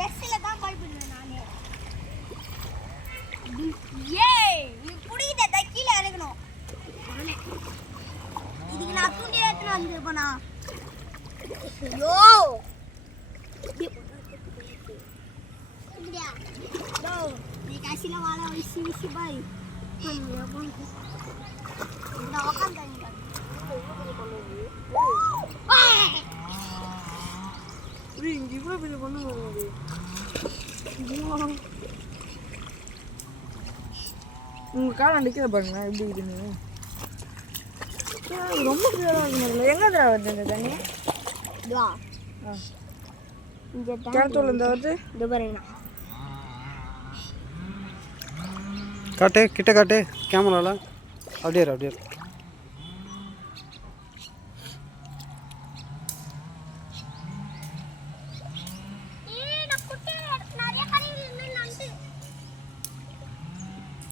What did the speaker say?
வெஸ்ல தான் பயப்படுவேன் நானே. ஏய் நீ புடிக்கிட்ட தக்கில இறங்கணும். நானே இதுக்கு நான் தூண்டி ஏத்துன வந்து போனா. ஐயோ இப்படியா டோ நீ காசில வாடா விசி பாய். நான் உட்கார்ந்தேன். இங்க இவ்வளோ பெரிய பண்ணு வருது. உங்கள் காலை நிற்கிற பாருங்க எப்படி இருக்குன்னு. ரொம்ப கிளியராக இருக்குங்க. எங்கே தான் வருது இந்த தண்ணி? இதுவா இங்கே கிணத்துல இந்த வருது. இது பாருங்க. காட்டு கிட்ட காட்டு கேமராவில் அப்படியே